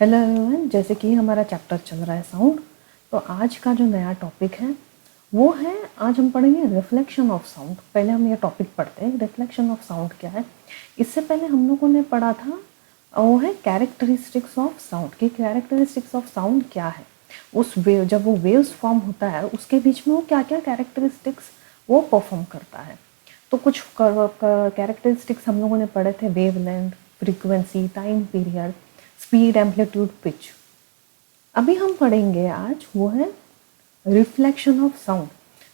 Hello everyone, जैसे कि हमारा चैप्टर चल रहा है साउंड। तो आज का जो नया टॉपिक है वो है, आज हम पढ़ेंगे रिफ्लेक्शन ऑफ साउंड। पहले हम ये टॉपिक पढ़ते हैं, रिफ्लेक्शन ऑफ साउंड क्या है। इससे पहले हम लोगों ने पढ़ा था वो है कैरेक्टरिस्टिक्स ऑफ साउंड। कि कैरेक्टरिस्टिक्स ऑफ साउंड क्या है, उस वेव जब वो वेव्स फॉर्म होता है उसके बीच में वो क्या क्या कैरेक्टरिस्टिक्स वो परफॉर्म करता है। तो कुछ कैरेक्टरिस्टिक्स हम लोगों ने पढ़े थे, wavelength, frequency, time period, speed, amplitude, pitch. अभी हम पढ़ेंगे आज वो है रिफ्लेक्शन ऑफ साउंड।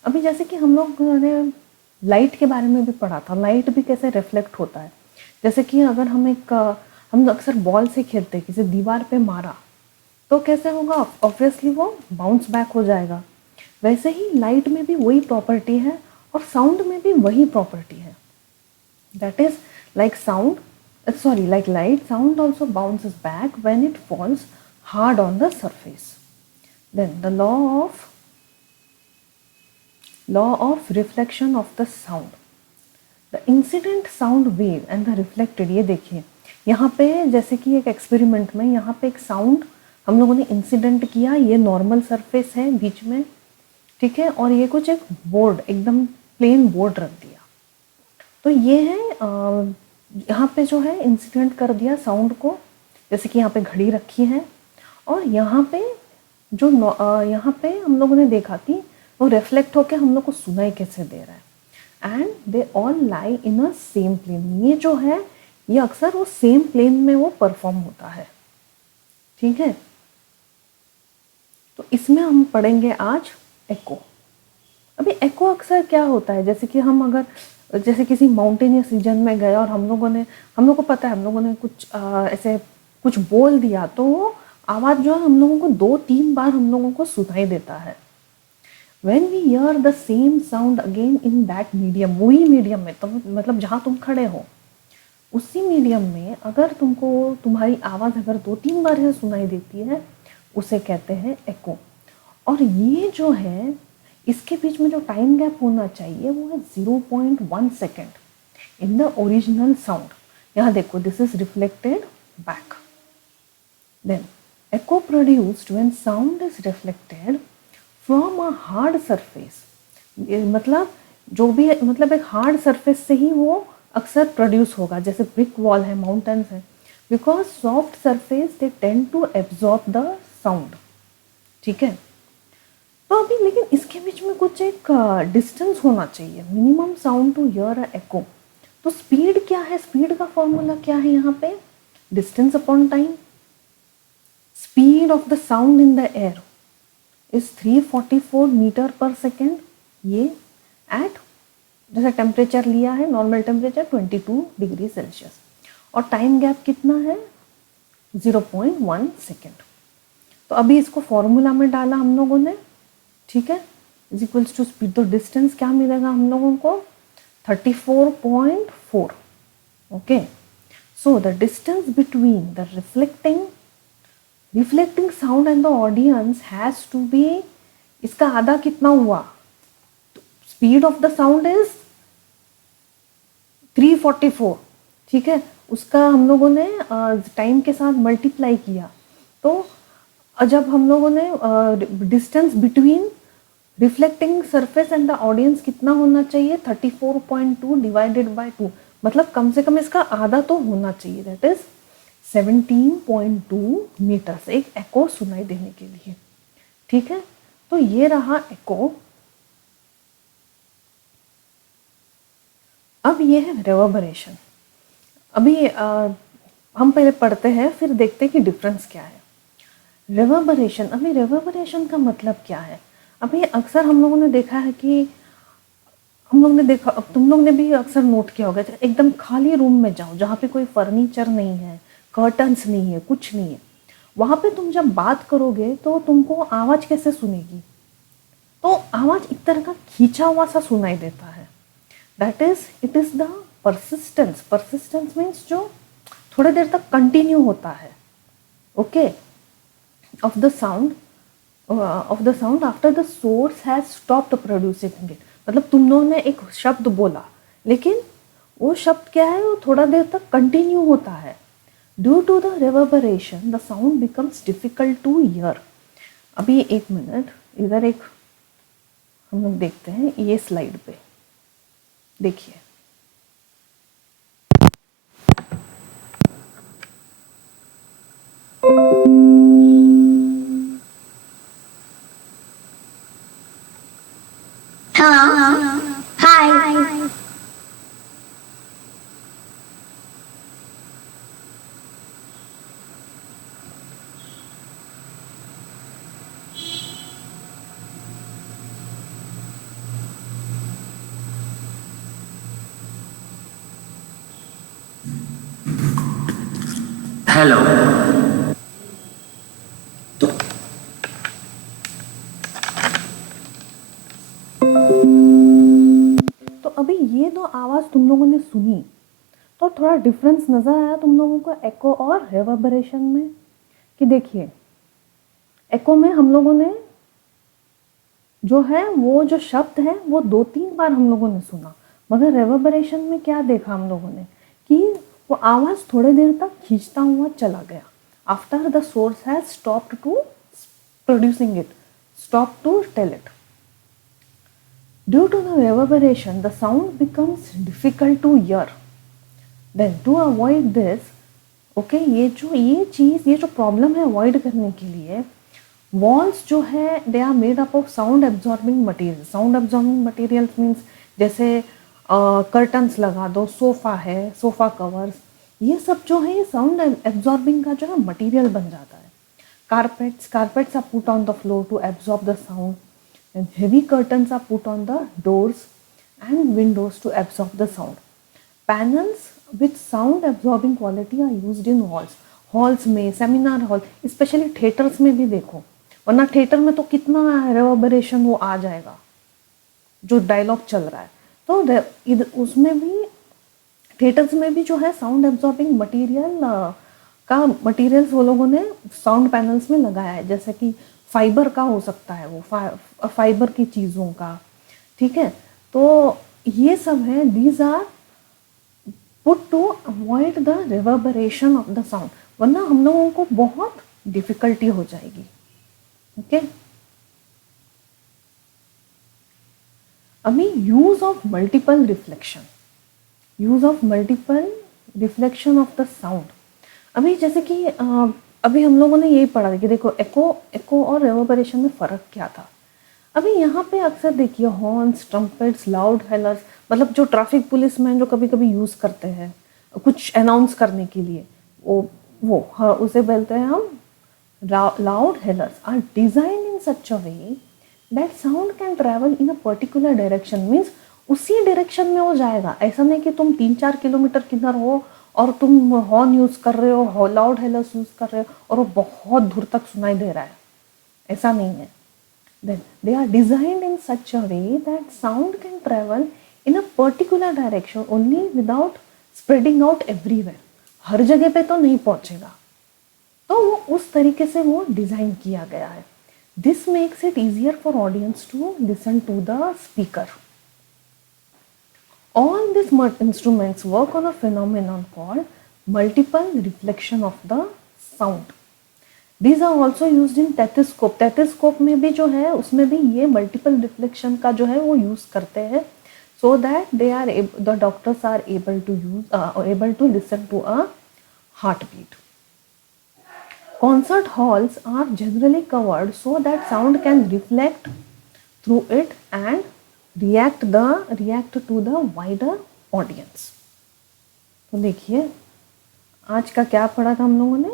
अभी जैसे कि हम लोग ने लाइट के बारे में भी पढ़ा था, लाइट भी कैसे रिफ्लेक्ट होता है। जैसे कि अगर हम अक्सर बॉल से खेलते हैं, किसी दीवार पे मारा तो कैसे होगा, ऑब्वियसली वो बाउंस बैक हो जाएगा। वैसे ही लाइट में भी वही प्रॉपर्टी है और साउंड में भी वही प्रॉपर्टी है। That is, like sound, like light, sound also bounces back when it falls hard on the surface. Then the law of reflection of the sound. The incident sound wave and the reflected, ये देखिए यहाँ पे जैसे कि एक experiment में यहाँ पे एक साउंड हम लोगों ने इंसिडेंट किया। ये नॉर्मल सरफेस है बीच में, ठीक है, और ये कुछ एक बोर्ड, एकदम प्लेन बोर्ड रख दिया। तो ये है यहाँ पे जो है इंसिडेंट कर दिया साउंड को। जैसे कि यहाँ पे घड़ी रखी है और यहाँ पे जो यहाँ पे हम लोगों ने देखा थी वो रिफ्लेक्ट होके हम लोग को सुनाई कैसे दे रहा है। And they all lie in a same plane. ये जो है ये अक्सर वो सेम प्लेन में वो परफॉर्म होता है, ठीक है। तो इसमें हम पढ़ेंगे आज एको। अभी एको अक्सर क्या होता है, जैसे कि हम अगर जैसे किसी माउंटेनियस रीजन में गए और हम लोगों को पता है, हम लोगों ने कुछ ऐसे कुछ बोल दिया तो वो आवाज़ जो है हम लोगों को 2-3 बार हम लोगों को सुनाई देता है। When we hear the same sound again in that medium, वही मीडियम में, तो मतलब जहाँ तुम खड़े हो उसी मीडियम में अगर तुमको तुम्हारी आवाज़ अगर 2-3 बार से सुनाई देती है उसे कहते हैं एको। और ये जो है इसके बीच में जो टाइम गैप होना चाहिए वो है 0.1 second in the original sound. यहाँ देखो, this is reflected back. Then echo produced when sound is reflected from a hard surface। मतलब जो भी है, मतलब एक हार्ड सरफेस से ही वो अक्सर प्रोड्यूस होगा। जैसे ब्रिक वॉल है, माउंटेन्स है, because soft surface they tend to absorb the sound, ठीक है। तो अभी लेकिन इसके बीच में कुछ एक डिस्टेंस होना चाहिए, मिनिमम साउंड टू हियर अ एको। तो स्पीड क्या है, स्पीड का फॉर्मूला क्या है यहाँ पे, distance upon time. Speed of the sound in the air is 344 meter per second. ये एट जैसे टेम्परेचर लिया है, नॉर्मल टेम्परेचर 22 डिग्री सेल्सियस, और टाइम गैप कितना है 0.1 सेकेंड। तो अभी इसको फॉर्मूला में डाला हम लोगों ने, ठीक है, इज इक्वल्स टू स्पीड। तो डिस्टेंस क्या मिलेगा हम लोगों को 34.4। Okay, so the distance between the reflecting sound and the audience has to be, इसका आधा कितना हुआ, speed of the sound is 344, ठीक है, उसका हम लोगों ने टाइम के साथ मल्टीप्लाई किया। तो जब हम लोगों ने distance between reflecting surface and the audience कितना होना चाहिए, 34.2 डिवाइडेड बाय 2, मतलब कम से कम इसका आधा तो होना चाहिए, दैट इज 17.2 मीटर्स एक एको सुनाई देने के लिए, ठीक है। तो ये रहा एको। अब ये है रिवर्बरेशन। अभी हम पहले पढ़ते हैं फिर देखते हैं कि डिफरेंस क्या है। रिवर्बरेशन, अभी रिवर्बरेशन का मतलब क्या है। अभी अक्सर हम लोगों ने देखा है कि अब तुम लोग ने भी अक्सर नोट किया होगा, एकदम खाली रूम में जाओ जहाँ पे कोई फर्नीचर नहीं है, कर्टन्स नहीं है, कुछ नहीं है, वहाँ पे तुम जब बात करोगे तो तुमको आवाज़ कैसे सुनेगी, तो आवाज़ एक तरह का खींचा हुआ सा सुनाई देता है। That is, it is the persistence means जो थोड़ी देर तक कंटिन्यू होता है, okay, of the sound after the source has stopped producing it। मतलब तुम लोगों ने एक शब्द बोला लेकिन वो शब्द क्या है, वो थोड़ा देर तक कंटिन्यू होता है। Due to the reverberation the sound becomes difficult to hear. अभी एक मिनट, इधर एक हम लोग देखते हैं ये स्लाइड पे, देखिए Hello. Hi. हेलो। तो तो अभी ये दो आवाज़ तुम लोगों ने सुनी तो थोड़ा डिफरेंस नज़र आया तुम लोगों को एको और रिवर्बरेशन में? कि देखिए एको में हम लोगों ने जो है वो जो शब्द है वो 2-3 बार हम लोगों ने सुना, मगर रिवर्बरेशन में क्या देखा हम लोगों ने कि वो आवाज़ थोड़े देर तक खींचता हुआ चला गया। After the source has stopped to producing it, stop to tell it. Due to the reverberation the sound becomes difficult to hear. Then to avoid this, okay, ये जो प्रॉब्लम है अवॉइड करने के लिए वॉल्स जो है they are made up of sound absorbing material. Sound absorbing material means जैसे curtains लगा दो, सोफ़ा है, सोफ़ा कवर्स, ये सब जो है ये साउंड एब्जॉर्बिंग का जो है मटेरियल बन जाता है। Carpets are put on the floor to absorb the sound, and heavy curtains are put on the doors and windows to absorb the sound. Panels with sound absorbing quality are used in halls. Halls में, seminar hall, specially theatres में भी देखो, वरना theatre में तो कितना रेवर्बरेशन वो आ जाएगा जो डायलॉग चल रहा है। तो उसमें भी थिएटर्स में भी जो है साउंड एब्जॉर्बिंग का मटेरियल्स वो लोगों ने साउंड पैनल्स में लगाया है, जैसे कि फाइबर का हो सकता है, वो फाइबर की चीज़ों का, ठीक है। तो ये सब है, these are put to avoid the reverberation of the sound, वरना हम लोगों को बहुत डिफिकल्टी हो जाएगी। ओके, अभी use of multiple reflection, use of multiple reflection of the sound. अभी जैसे कि अभी हम लोगों ने यही पढ़ा कि देखो एको और रेवर्बरेशन में फ़र्क क्या था। अभी यहाँ पे अक्सर देखिए हॉर्न्स, ट्रम्पेट्स, लाउड हेलर्स, मतलब जो ट्रैफिक पुलिस मैन जो कभी कभी यूज़ करते हैं कुछ अनाउंस करने के लिए, वो हाँ, उसे बोलते हैं हम loud hailers are designed in such a way that sound can travel in a particular direction, means उसी डायरेक्शन में वो जाएगा। ऐसा नहीं कि तुम 3-4 किलोमीटर किधर हो और तुम हॉर्न यूज़ कर रहे हो, लाउड हेलर्स यूज़ कर रहे हो और वो बहुत दूर तक सुनाई दे रहा है, ऐसा नहीं है। Then they are designed in such a way that sound can travel in a particular direction only without spreading out everywhere। हर जगह पे तो नहीं पहुंचेगा, तो वो उस तरीके से वो डिज़ाइन किया गया है। This makes it easier for audience to listen to the speaker. All this instruments work on a phenomenon called multiple reflection of the sound. These are also use in stethoscope. Stethoscope में भी जो है उसमें भी ये multiple reflection का जो है वो यूज़ करते हैं, so that they are the doctors are able to listen to a heart beat. Concert halls are generally covered so that sound can reflect through it and react to the wider audience। तो देखिए आज का क्या पढ़ा था हम लोगों ने,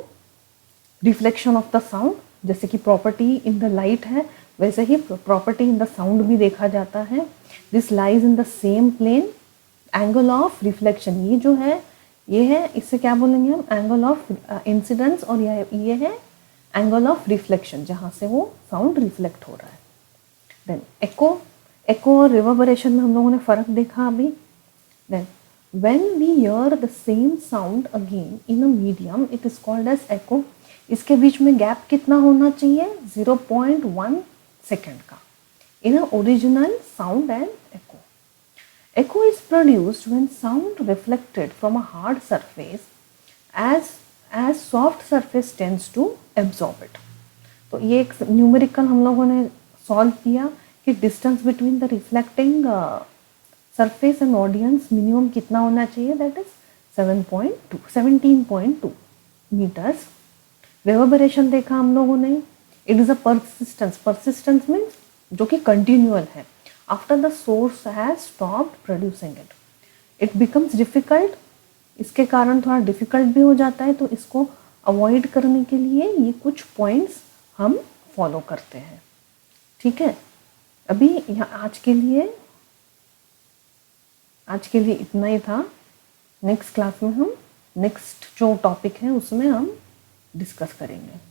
रिफ्लेक्शन ऑफ द साउंड, जैसे कि प्रॉपर्टी इन द लाइट है वैसे ही प्रॉपर्टी इन द साउंड भी देखा जाता है। This lies in the same plane, angle of reflection ये जो है ये है, इससे क्या बोलेंगे हम, एंगल ऑफ इंसिडेंस, और ये है एंगल ऑफ रिफ्लेक्शन जहाँ से वो साउंड रिफ्लेक्ट हो रहा है। देन एको और रिवर्बरेशन में हम लोगों ने फ़र्क देखा अभी। Then when we hear the same sound again in a medium it is called as echo. इसके बीच में गैप कितना होना चाहिए, 0.1 सेकेंड का, in a original sound and echo. Echo is produced when sound reflected from a hard surface as as soft surface tends to absorb it. तो ये एक न्यूमेरिकल हम लोगों ने सॉल्व किया कि distance between the reflecting surface and audience minimum कितना होना चाहिए, दैट इज 17.2 मीटर्स। रिवर्बरेशन देखा हम लोगों ने, it is a persistence means जो कि कंटिन्यूअल है, after the source has stopped producing it, it becomes difficult, इसके कारण थोड़ा डिफिकल्ट भी हो जाता है। तो इसको अवॉइड करने के लिए ये कुछ पॉइंट्स हम फॉलो करते हैं, ठीक है। अभी यहाँ आज के लिए इतना ही था। नेक्स्ट क्लास में हम नेक्स्ट जो टॉपिक है उसमें हम डिस्कस करेंगे।